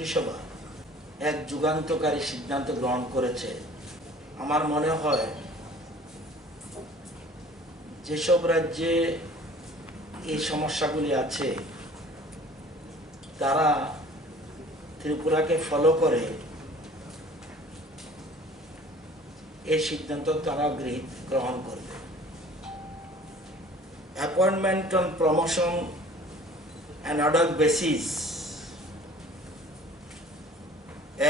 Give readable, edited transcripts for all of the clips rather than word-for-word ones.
মন্ত্রিসভা এক যুগান্তকারী সিদ্ধান্ত গ্রহণ করেছে। আমার মনে হয় যেসব রাজ্যে এই সমস্যাগুলি আছে তারা ত্রিপুরাকে ফলো করে এই সিদ্ধান্ত তারা গ্রহণ করবে। Appointment on promotion and ad hoc basis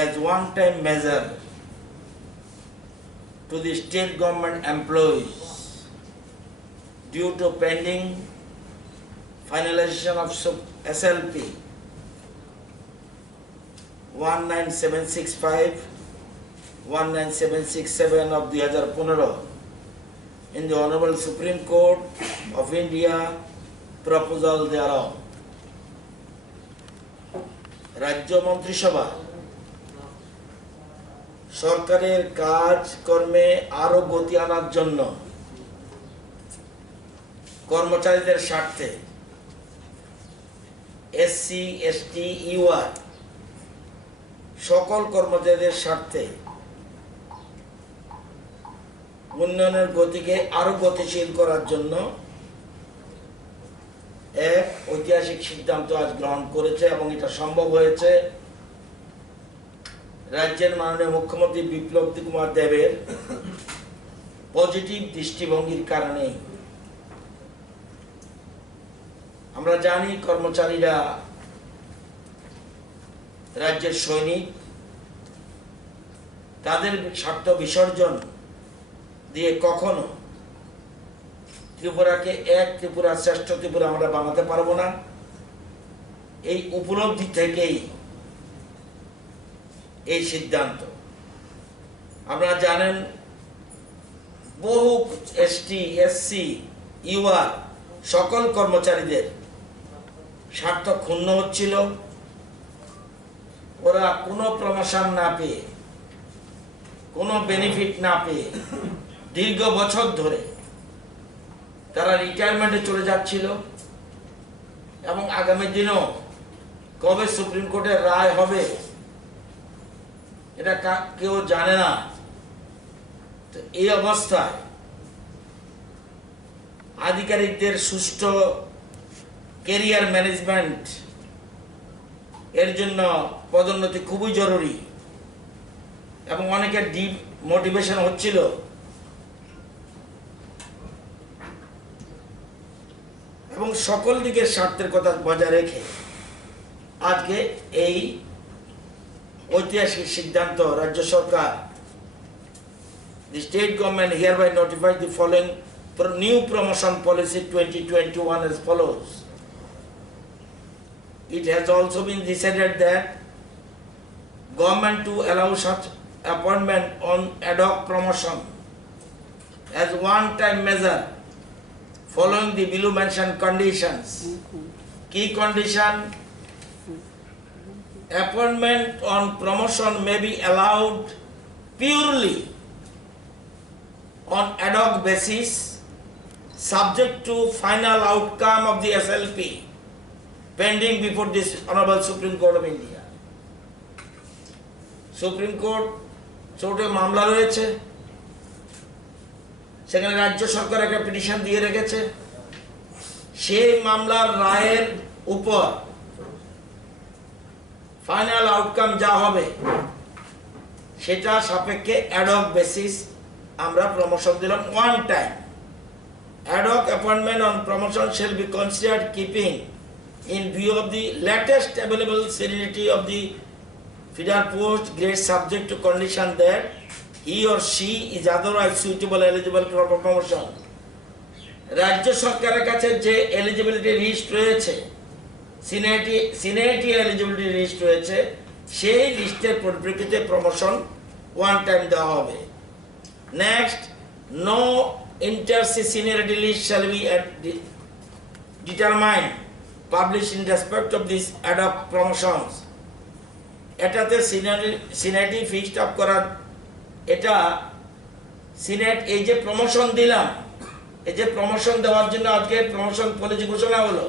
as one-time measure to the state government employees due to pending finalization of SLP 19765 19767 of 2015 in the Honorable Supreme Court of India proposal thereof. রাজ্য মন্ত্রিসভা সরকারের কাজ কর্মে আরো গতি আনার জন্য কর্মচারীদের স্বার্থে এসসি এসটি ইউআর সকল কর্মচারীদের স্বার্থে উন্নয়নের গতিকে আরো গতিশীল করার জন্য এক ঐতিহাসিক সিদ্ধান্ত আজ গ্রহণ করেছে এবং এটা সম্ভব হয়েছে রাজ্যের মাননীয় মুখ্যমন্ত্রী বিপ্লব কুমার দেবের পজিটিভ দৃষ্টিভঙ্গির কারণে। আমরা জানি কর্মচারীরা রাজ্যের সৈনিক, তাদের স্বার্থ বিসর্জন দিয়ে কখনো ত্রিপুরাকে এক ত্রিপুরা শ্রেষ্ঠ ত্রিপুরা আমরা বানাতে পারবো না। এই উপলব্ধি থেকেই এই সিদ্ধান্ত। আপনারা জানেন বহু এসটি এসসি ইউআর সকল কর্মচারীদের স্বার্থ ক্ষুণ্ণ হচ্ছিল। ওরা কোনো প্রমোশন না পেয়ে, কোনো বেনিফিট না পেয়ে দীর্ঘ বছর ধরে তারা রিটায়ারমেন্টে চলে যাচ্ছিল এবং আগামী দিনেও কবে সুপ্রিম কোর্টের রায় হবে এটা কেউ জানে না। তো এই অবস্থায় আধিকারিকদের সুষ্ঠু ক্যারিয়ার ম্যানেজমেন্ট এর জন্য পদোন্নতি খুবই জরুরি এবং অনেকের ডিমোটিভেশন হচ্ছিল। এবং সকল দিকের স্বার্থের কথা বজায় রেখে আজকে এই ঐতিহাসিক সিদ্ধান্ত রাজ্য সরকার, the state government hereby notifies the following new promotion policy 2021 as follows. It has also been decided that government to allow such appointment on ad hoc promotion as one-time measure following the below mentioned conditions. Key condition: appointment on promotion may be allowed purely on ad hoc basis subject to final outcome of the SLP pending before this Honorable Supreme Court of India. Supreme Court ছোট মামলা রয়েছে, সেখানে রাজ্য সরকার একটা petition দিয়ে রেখেছে। সেই মামলার রায়ের উপর ফাইনাল আউটকাম যা হবে সেটা সাপেক্ষে অ্যাডহক বেসিস আমরা প্রমোশন দিলাম one time. Ad hoc appointment on promotion shall be considered keeping in view of the latest available seniority of the feeder post grade subject to condition that he or she is otherwise suitable eligible for promotion. রাজ্য সরকারের কাছে যে eligibility list রয়েছে, seniority eligibility list রয়েছে, সেই লিস্টের পরিপ্রেক্ষিতে promotion one time দেওয়া হবে। Next, no inter-se seniority list shall be determined published in respect of this ad hoc promotions. এটাতে সিনিয়রিটি ফিক্সড আপ করার, এটা সিনেট এই যে প্রমোশন দিলাম, এই যে প্রমোশন দেওয়ার জন্য আজকে প্রমোশন পলিসি ঘোষণা হলো,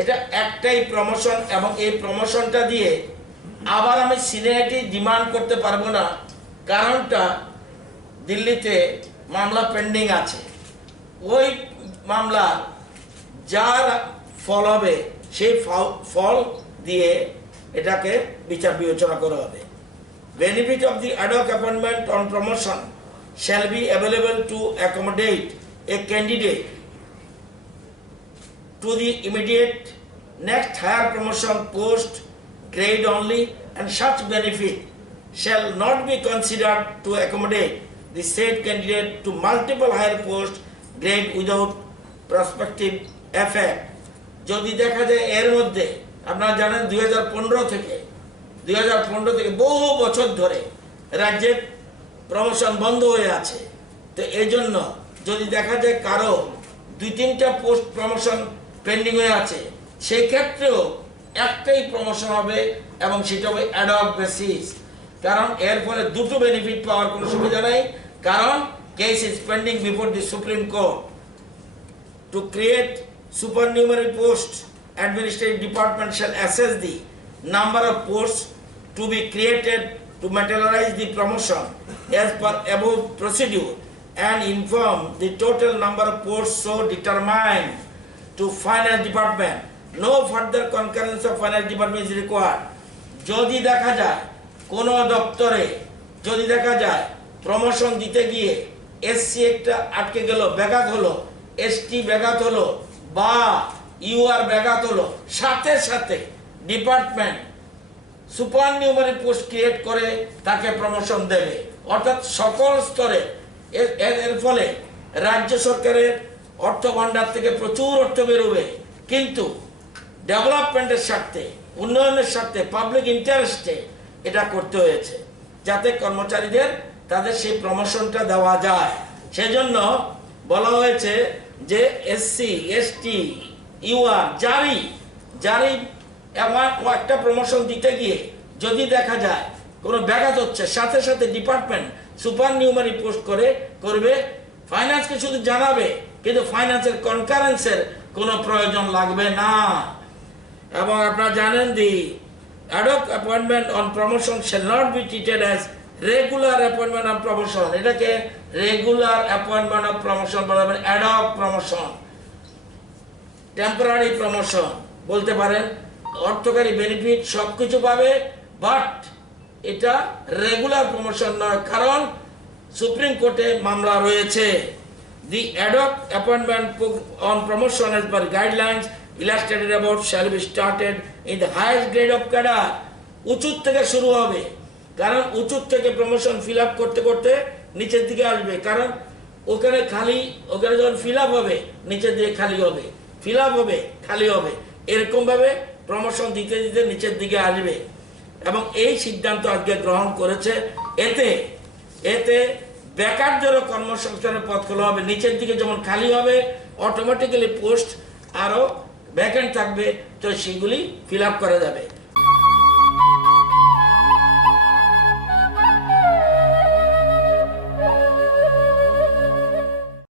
এটা একটাই প্রমোশন এবং এই প্রমোশনটা দিয়ে আবার আমি সিনিয়রিটি ডিমান্ড করতে পারবো না, কারণটা দিল্লিতে মামলা পেন্ডিং আছে। ওই মামলা যার ফল হবে সেই ফল দিয়ে এটাকে বিচার বিবেচনা করা হবে। Benefit of the ad hoc appointment on promotion shall be available to accommodate a candidate to the immediate next higher promotion post grade only, and such benefit shall not be considered to accommodate the said candidate to multiple higher post grade without prospective effect. যদি দেখা যায় এর মধ্যে আপনারা জানেন 2015 থেকে বহু বছর ধরে রাজ্যের প্রমোশন বন্ধ হয়ে আছে। তো এই জন্য যদি দেখা যায় কারো 2-3টা পোস্ট প্রমোশন পেন্ডিং হয়ে আছে, সেই ক্ষেত্রেও একটাই প্রমোশন হবে এবং সেটা হবে অ্যাডহক বেসিস। কারণ এর ফলে দুটো বেনিফিট পাওয়ার কোনো সুবিধা নেই, কারণ case is pending before the supreme court. To create supernumerary posts, administrative department shall assess the number of posts to be created to materialize the promotion as per above procedure and inform the total number of posts so determined to finance department. No further concurrence of finance department is required. যদি দেখা যায় কোন দপ্তরে যদি দেখা যায় promotion দিতে গিয়ে এসসি একটা আটকে গেল, ব্যাঘাত হলো, এসটি ব্যাঘাত হলো বা ইউআর ব্যাঘাত হলো, সাথে সাথে ডিপার্টমেন্ট সুপারনিউমারি পোস্ট ক্রিয়েট করে তাকে প্রমোশন দেবে। অর্থাৎ সকল স্তরে এর ফলে রাজ্য সরকারের অর্থ ভাণ্ডার থেকে প্রচুর অর্থ বেরোবে, কিন্তু ডেভেলপমেন্টের স্বার্থে, উন্নয়নের স্বার্থে, পাবলিক ইন্টারেস্টে এটা করতে হয়েছে, যাতে কর্মচারীদের তাদের সেই প্রমোশনটা দেওয়া যায়। সেজন্য বলা হয়েছে যে এসসি, এসটি, ইউআর যারই একটা প্রমোশন দিতে গিয়ে যদি দেখা যায় কোনো ব্যাঘাত হচ্ছে, সাথে সাথে ডিপার্টমেন্ট সুপার নিউমারি পোস্ট করবে, ফাইন্যান্সকে শুধু জানাবে, কিন্তু ফাইন্যান্সের কনকারেন্সের কোনো প্রয়োজন লাগবে না। এবং আপনারা জানেন the ad hoc appointment on promotion shall not be treated as regular appointment on promotion. এটাকে রেগুলার অ্যাপয়েন্টমেন্ট অফ প্রমোশন বলা হবে, অ্যাডহক প্রমোশন, টেম্পোরারি প্রমোশন বলতে পারেন। অর্থকারী বেনিফিট সবকিছু পাবে, বাট এটা রেগুলার প্রমোশন নয়, কারণ সুপ্রিম কোর্টে মামলা রয়েছে। The ad hoc appointment on promotion as per guidelines illustrated above shall be started in the highest grade of cadre. উঁচুর থেকে শুরু হবে, কারণ উঁচুর থেকে প্রমোশন ফিল আপ করতে করতে নিচের দিকে আসবে, কারণ ওখানে যখন ফিল আপ হবে নিচের দিকে খালি হবে, ফিল আপ হবে খালি হবে, এরকম ভাবে প্রমোশন দিতে দিতে নিচের দিকে আসবে। এবং এই সিদ্ধান্ত আজকে গ্রহণ করেছে। এতে বেকারদেরও কর্মসংস্থানের পথ খোলা হবে। নিচের দিকে যেমন খালি হবে, অটোমেটিক্যালি পোস্ট আরো ভ্যাকেন্ট থাকবে, তো সেগুলি ফিল আপ করা যাবে।